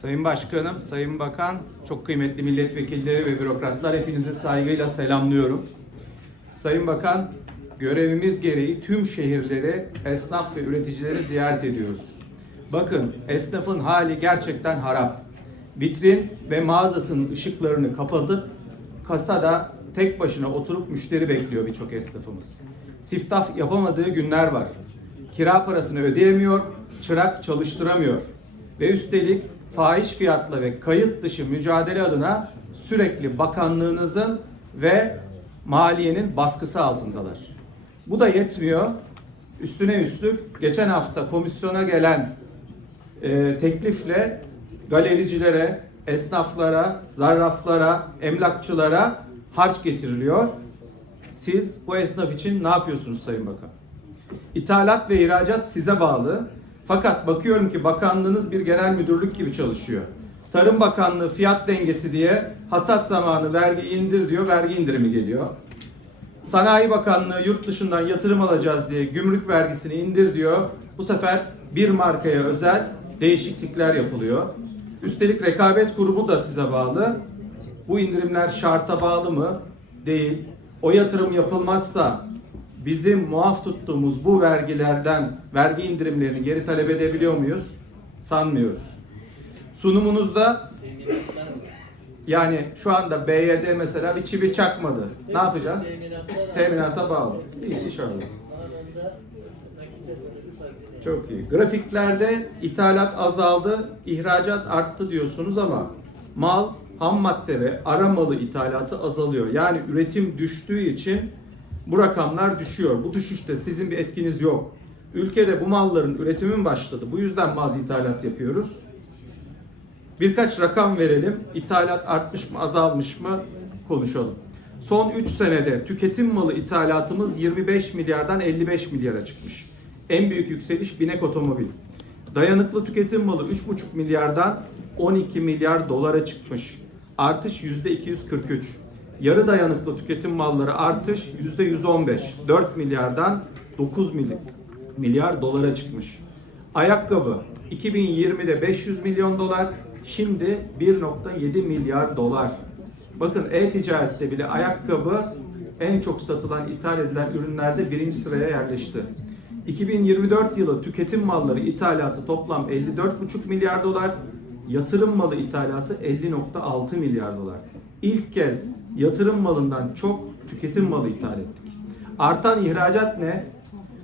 Sayın Başkanım, Sayın Bakan, çok kıymetli milletvekilleri ve bürokratlar hepinizi saygıyla selamlıyorum. Sayın Bakan, görevimiz gereği tüm şehirleri, esnaf ve üreticileri ziyaret ediyoruz. Bakın, esnafın hali gerçekten harap. Vitrin ve mağazasının ışıklarını kapatıp kasada tek başına oturup müşteri bekliyor birçok esnafımız. Siftaf yapamadığı günler var. Kira parasını ödeyemiyor, çırak çalıştıramıyor. Ve üstelik fahiş fiyatla ve kayıt dışı mücadele adına sürekli bakanlığınızın ve maliyenin baskısı altındalar. Bu da yetmiyor. Üstüne üstlük geçen hafta komisyona gelen e, teklifle galericilere, esnaflara, zarraflara, emlakçılara harç getiriliyor. Siz bu esnaf için ne yapıyorsunuz Sayın Bakan? İthalat ve ihracat size bağlı. Fakat bakıyorum ki bakanlığınız bir genel müdürlük gibi çalışıyor. Tarım Bakanlığı fiyat dengesi diye hasat zamanı vergi indir diyor, vergi indirimi geliyor. Sanayi Bakanlığı yurt dışından yatırım alacağız diye gümrük vergisini indir diyor. Bu sefer bir markaya özel değişiklikler yapılıyor. Üstelik rekabet kurumu da size bağlı. Bu indirimler şarta bağlı mı? Değil. O yatırım yapılmazsa bizim muaf tuttuğumuz bu vergilerden vergi indirimlerini geri talep edebiliyor muyuz? Sanmıyoruz. Sunumunuzda yani şu anda BYD mesela bir çivi çakmadı. Ne yapacağız? Teminata bağlı. İyi inşallah. Çok iyi. Grafiklerde ithalat azaldı, ihracat arttı diyorsunuz ama mal, ham madde ve ara malı ithalatı azalıyor. Yani üretim düştüğü için bu rakamlar düşüyor. Bu düşüşte sizin bir etkiniz yok. Ülkede bu malların üretimi mi başladı? Bu yüzden bazı ithalat yapıyoruz. Birkaç rakam verelim. İthalat artmış mı, azalmış mı konuşalım. Son 3 senede tüketim malı ithalatımız 25 milyardan 55 milyara çıkmış. En büyük yükseliş binek otomobil. Dayanıklı tüketim malı 3,5 milyardan 12 milyar dolara çıkmış. Artış %243. Yarı dayanıklı tüketim malları artış %115. 4 milyardan 9 milyar, dolara çıkmış. Ayakkabı 2020'de 500 milyon dolar, şimdi 1.7 milyar dolar. Bakın e-ticarette bile ayakkabı en çok satılan, ithal edilen ürünlerde birinci sıraya yerleşti. 2024 yılı tüketim malları ithalatı toplam 54,5 milyar dolar, yatırım malı ithalatı 50.6 milyar dolar. İlk kez yatırım malından çok tüketim malı ithal ettik. Artan ihracat ne?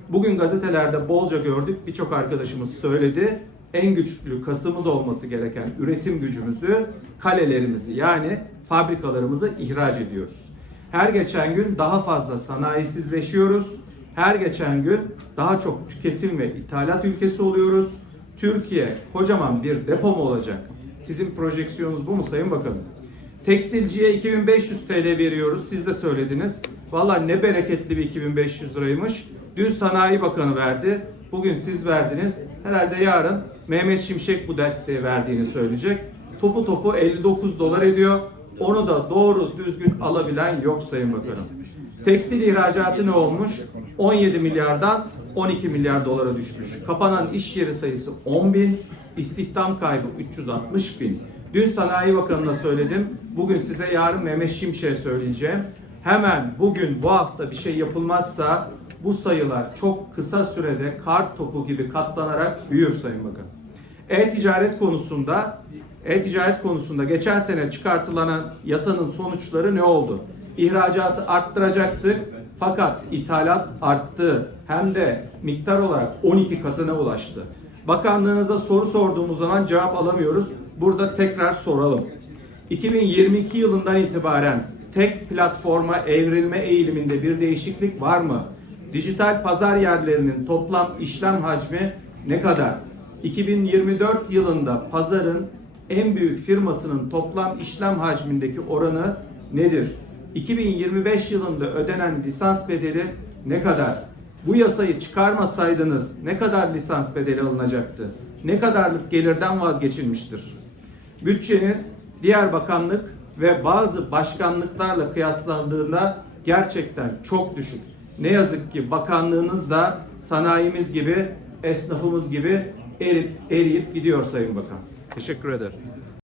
Bugün gazetelerde bolca gördük, birçok arkadaşımız söyledi. En güçlü kasımız olması gereken üretim gücümüzü, kalelerimizi yani fabrikalarımızı ihraç ediyoruz. Her geçen gün daha fazla sanayisizleşiyoruz. Her geçen gün daha çok tüketim ve ithalat ülkesi oluyoruz. Türkiye kocaman bir depo mu olacak? Sizin projeksiyonunuz bu mu Sayın Bakanım? Tekstilciye 2500 TL veriyoruz. Siz de söylediniz. Valla ne bereketli bir 2500 liraymış. Dün Sanayi Bakanı verdi. Bugün siz verdiniz. Herhalde yarın Mehmet Şimşek bu desteği verdiğini söyleyecek. Topu topu 59 dolar ediyor. Onu da doğru düzgün alabilen yok Sayın Bakanım. Tekstil ihracatı ne olmuş? 17 milyardan 12 milyar dolara düşmüş. Kapanan iş yeri sayısı 10 bin, istihdam kaybı 360 bin. Dün Sanayi Bakanı'na söyledim. Bugün size yarın Mehmet Şimşek'e söyleyeceğim. Hemen bugün bu hafta bir şey yapılmazsa bu sayılar çok kısa sürede kar topu gibi katlanarak büyür Sayın Bakan. E-ticaret konusunda e-ticaret konusunda geçen sene çıkartılan yasanın sonuçları ne oldu? İhracatı arttıracaktık fakat ithalat arttı. Hem de miktar olarak 12 katına ulaştı. Bakanlığınıza soru sorduğumuz zaman cevap alamıyoruz. Burada tekrar soralım. 2022 yılından itibaren tek platforma evrilme eğiliminde bir değişiklik var mı? Dijital pazar yerlerinin toplam işlem hacmi ne kadar? 2024 yılında pazarın en büyük firmasının toplam işlem hacmindeki oranı nedir? 2025 yılında ödenen lisans bedeli ne kadar? Bu yasayı çıkarmasaydınız ne kadar lisans bedeli alınacaktı? Ne kadarlık gelirden vazgeçilmiştir? Bütçeniz diğer bakanlık ve bazı başkanlıklarla kıyaslandığında gerçekten çok düşük. Ne yazık ki bakanlığınız da sanayimiz gibi, esnafımız gibi erip eriyip gidiyor Sayın Bakan. Teşekkür ederim.